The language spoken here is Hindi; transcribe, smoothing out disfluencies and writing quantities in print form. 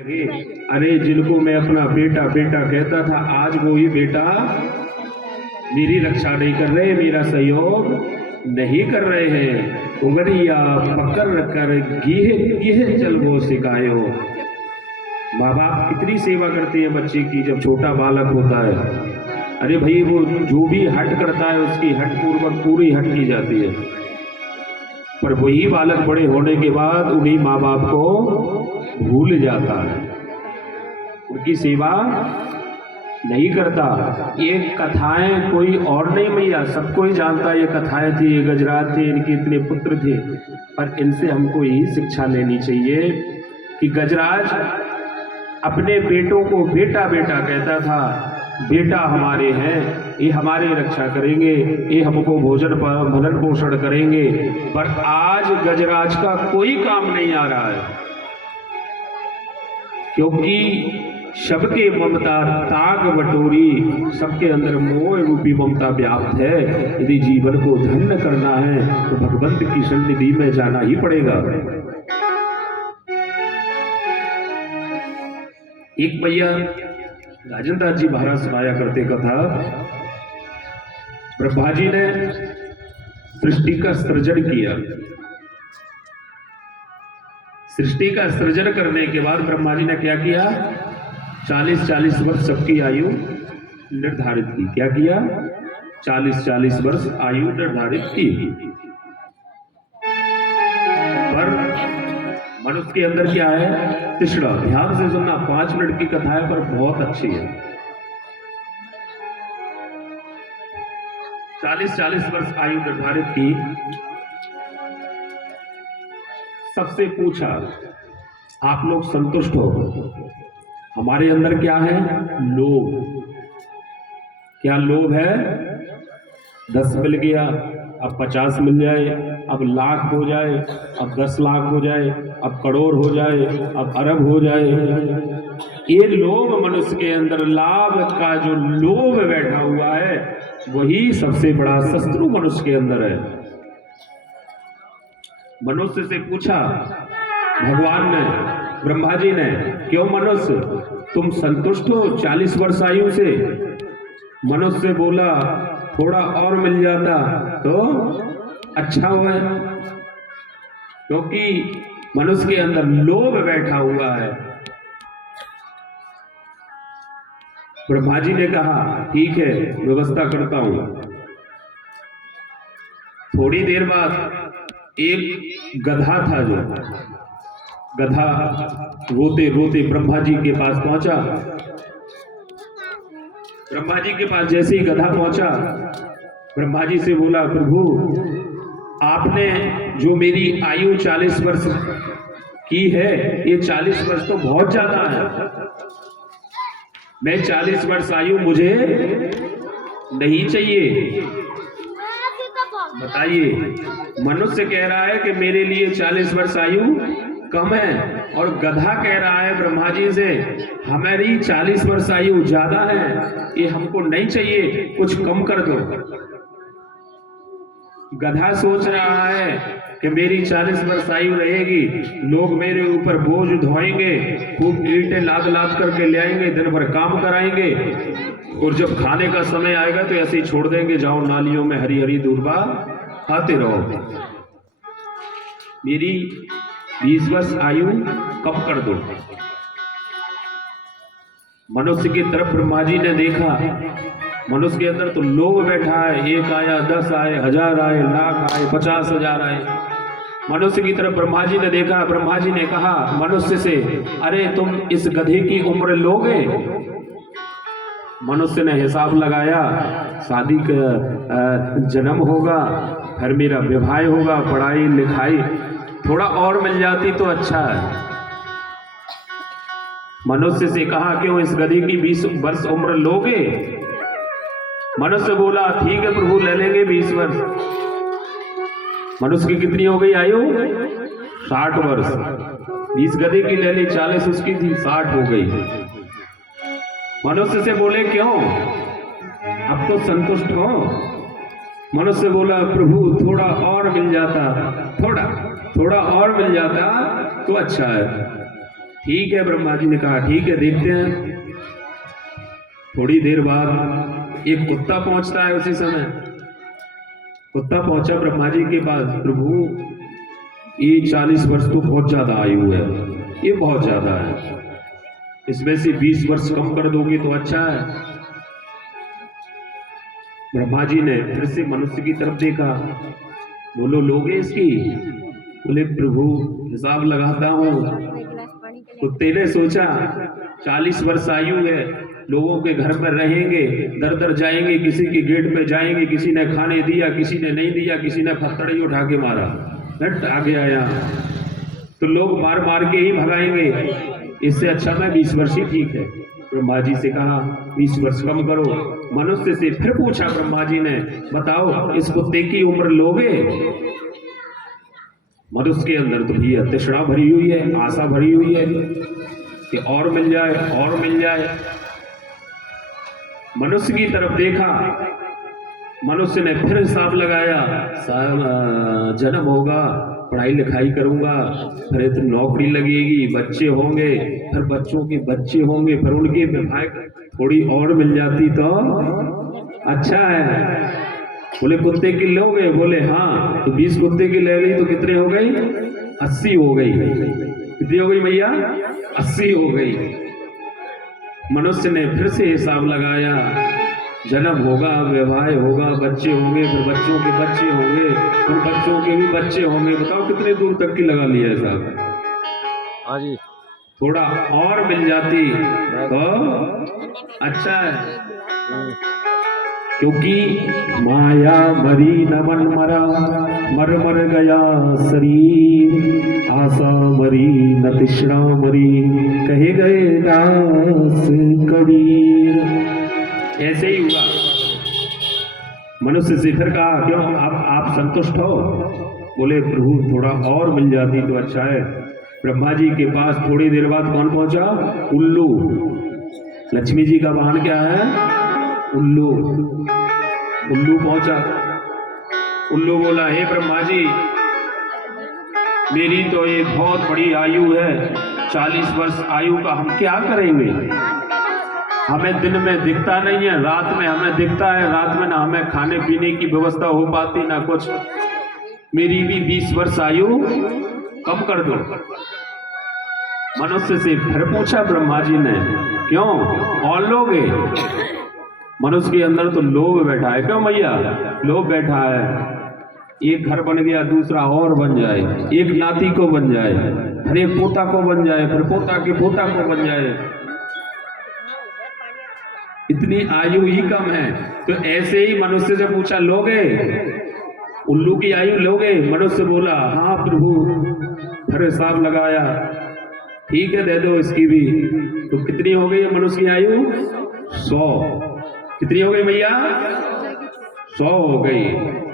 अरे जिनको मैं अपना बेटा बेटा कहता था, आज वो ही बेटा मेरी रक्षा नहीं कर रहे, मेरा सहयोग नहीं कर रहे हैं। उंगलिया पकड़ कर गीहे गीहे चल वो सिखायो। माँ बाप कितनी सेवा करते हैं बच्चे की जब छोटा बालक होता है। अरे भाई वो जो भी हट करता है उसकी हट पूर्वक पूरी हट की जाती है, पर वही बालक बड़े होने के बाद उन्हीं माँ बाप को भूल जाता है, उनकी सेवा नहीं करता। ये कथाएं कोई और नहीं मैया, सबको ही जानता ये कथाएं थी, ये गजराज थे, इनके इतने पुत्र थे, पर इनसे हमको यही शिक्षा लेनी चाहिए कि गजराज अपने बेटों को बेटा बेटा कहता था, बेटा हमारे हैं, ये हमारी रक्षा करेंगे, ये हमको भोजन भरण पोषण करेंगे। पर आज गजराज का कोई काम नहीं आ रहा है, क्योंकि सबके ममता ताग बटोरी, सबके अंदर मोह रूपी ममता व्याप्त है। यदि जीवन को धन्य करना है तो भगवंत की सन्निधि में जाना ही पड़ेगा। एक भैया राजेंद्र दास जी महाराज सुनाया करते कथा, ब्रह्मा जी ने सृष्टि का सृजन किया। सृष्टि का सृजन करने के बाद ब्रह्मा जी ने क्या किया, 40-40 वर्ष सबकी आयु निर्धारित की। क्या किया, 40-40 वर्ष आयु निर्धारित की। पर मनुष्य के अंदर क्या है, तृष्णा। ध्यान से सुनना, 5 मिनट की कथा है पर बहुत अच्छी है। 40-40 वर्ष आयु निर्धारित की। सबसे पूछा, आप लोग संतुष्ट हो? हमारे अंदर क्या है, लोभ। क्या लोभ है? 10 मिल गया, अब 50 मिल जाए, अब लाख हो जाए, अब 10 लाख हो जाए, अब करोड़ हो जाए, अब अरब हो जाए। ये लोभ मनुष्य के अंदर, लाभ का जो लोभ बैठा हुआ है, वही सबसे बड़ा शत्रु मनुष्य के अंदर है। मनुष्य से पूछा भगवान ने, ब्रह्मा जी ने, क्यों मनुष्य तुम संतुष्ट हो 40 वर्ष आयु से? मनुष्य से बोला, थोड़ा और मिल जाता तो अच्छा हुआ, क्योंकि मनुष्य के अंदर लोभ बैठा हुआ है। ब्रह्मा जी ने कहा, ठीक है, व्यवस्था करता हूं। थोड़ी देर बाद एक गधा था, जो गधा रोते रोते ब्रह्मा जी के पास पहुंचा। ब्रह्मा जी के पास जैसे ही गधा पहुंचा, ब्रह्मा जी से बोला, प्रभु आपने जो मेरी आयु 40 वर्ष की है, ये 40 वर्ष तो बहुत ज्यादा है। मैं 40 वर्ष आयु मुझे नहीं चाहिए। बताइए, मनुष्य कह रहा है कि मेरे लिए 40 वर्ष आयु कम है, और गधा कह रहा है ब्रह्मा जी से, हमारी 40 वर्ष आयु ज्यादा है, ये हमको नहीं चाहिए, कुछ कम कर दो। गधा सोच रहा है कि मेरी 40 वर्ष आयु रहेगी, लोग मेरे ऊपर बोझ ढोएंगे, खूब ईंटें लाद लाद करके ले आएंगे, दिन भर काम कराएंगे, और जब खाने का समय आएगा तो ऐसे ही छोड़ देंगे, जाओ नालियों में हरी हरी दूर्बा खाते रहो। मेरी 20 वर्ष आयु कम कर दो। मनुष्य की तरफ ब्रह्मा जी ने देखा, मनुष्य के अंदर तो लोभ बैठा है, 1 आया, 10 आए, 1000 आए, लाख आए, 50,000 आए। मनुष्य की तरफ ब्रह्मा जी ने देखा। ब्रह्मा जी ने कहा मनुष्य से, अरे तुम इस गधे की उम्र लोगे? मनुष्य ने हिसाब लगाया, शादी का जन्म होगा, फिर मेरा विवाह होगा, पढ़ाई लिखाई, थोड़ा और मिल जाती तो अच्छा है। मनुष्य से कहा, क्यों इस गधे की 20 वर्ष उम्र लोगे? मनुष्य बोला, ठीक है प्रभु, ले लेंगे 20 वर्ष। मनुष्य की कितनी हो गई आयु? 60 वर्ष। 20 गधे की ले ली, 40 उसकी थी, 60 हो गई। मनुष्य से बोले, क्यों, अब तो संतुष्ट हो? मनुष्य बोला, प्रभु थोड़ा और मिल जाता, थोड़ा और मिल जाता तो अच्छा है। ठीक है, ब्रह्मा जी ने कहा ठीक है, देखते हैं। थोड़ी देर बाद एक कुत्ता पहुंचता है। उसी समय कुत्ता पहुंचा ब्रह्मा जी के पास। प्रभु, ये 40 वर्ष तो बहुत ज्यादा आयु है, ये बहुत ज्यादा है, इसमें से 20 वर्ष कम कर दोगे तो अच्छा है। ब्रह्मा जी ने फिर से मनुष्य की तरफ देखा। बोलो, लोगे इसकी? बोले, प्रभु हिसाब लगाता हूं। कुत्ते ने सोचा 40 वर्ष आयु है, लोगों के घर में रहेंगे, दर दर जाएंगे, किसी के गेट पे जाएंगे, किसी ने खाने दिया, किसी ने नहीं दिया, किसी ने पत्थर ही उठा के मारा, नट आगे आया, तो लोग मार मार के ही भगाएंगे, इससे अच्छा मैं 20 वर्ष ही ठीक है। ब्रह्मा जी से कहा 20 वर्ष कम करो। मनुष्य से फिर पूछा ब्रह्मा जी ने, बताओ इस कुत्ते की उम्र लोगे? मनुष्य के अंदर तो भी तृष्णा भरी हुई है, आशा भरी हुई है कि और मिल जाए, और मिल जाए। मनुष्य की तरफ देखा, मनुष्य ने फिर हिसाब लगाया, जन्म होगा, पढ़ाई लिखाई करूंगा, फिर तो नौकरी लगेगी, बच्चे होंगे, फिर बच्चों के बच्चे होंगे, फिर उनके भाई थोड़ी और मिल जाती तो अच्छा है। बोले, कुत्ते की लोगे? बोले हाँ। तो 20 कुत्ते की ले ली तो कितने हो गई? 80 हो गई। कितनी हो गई भैया? 80 हो गई। मनुष्य ने फिर से हिसाब लगाया, जन्म होगा, विवाह होगा, बच्चे होंगे, फिर बच्चों के बच्चे होंगे, फिर बच्चों के भी बच्चे होंगे। बताओ कितने दूर तक की लगा लिया हिसाब? हाँ जी। थोड़ा और मिल जाती तो अच्छा है, क्योंकि माया मरी न मन मरा, मर मर गया शरीर, आशा मरी न तृष्णा मरी, कहे गए दास कबीर। ऐसे ही हुआ। मनुष्य से फिर कहा, क्यों आप संतुष्ट हो? बोले, प्रभु थोड़ा और मिल जाती तो अच्छा है। ब्रह्मा जी के पास थोड़ी देर बाद कौन पहुंचा? उल्लू। लक्ष्मी जी का वाहन क्या है? उल्लू। उल्लू पहुंचा। उल्लू बोला, हे ब्रह्मा जी, मेरी तो ये बहुत बड़ी आयु है, 40 वर्ष आयु का हम क्या करेंगे? हमें दिन में दिखता नहीं है, रात में हमें दिखता है, रात में ना हमें खाने पीने की व्यवस्था हो पाती ना कुछ। मेरी भी 20 वर्ष आयु कम कर दो। मनुष्य से फिर पूछा ब्रह्मा जी ने, क्यों और लोगे? मनुष्य के अंदर तो लोभ बैठा है। क्यों भैया? लोभ बैठा है। एक घर बन गया, दूसरा और बन जाए, एक नाती को बन जाए, फिर एक पोता को बन जाए, फिर पोता के पोता को बन जाए। इतनी आयु ही कम है। तो ऐसे ही मनुष्य से पूछा, लोगे? उल्लू की आयु लोगे? मनुष्य बोला, हाँ प्रभु। फिर हिसाब लगाया, ठीक है दे दो इसकी भी। तो कितनी हो गई मनुष्य की आयु? 100। कितनी हो गई भैया? 100 हो गई।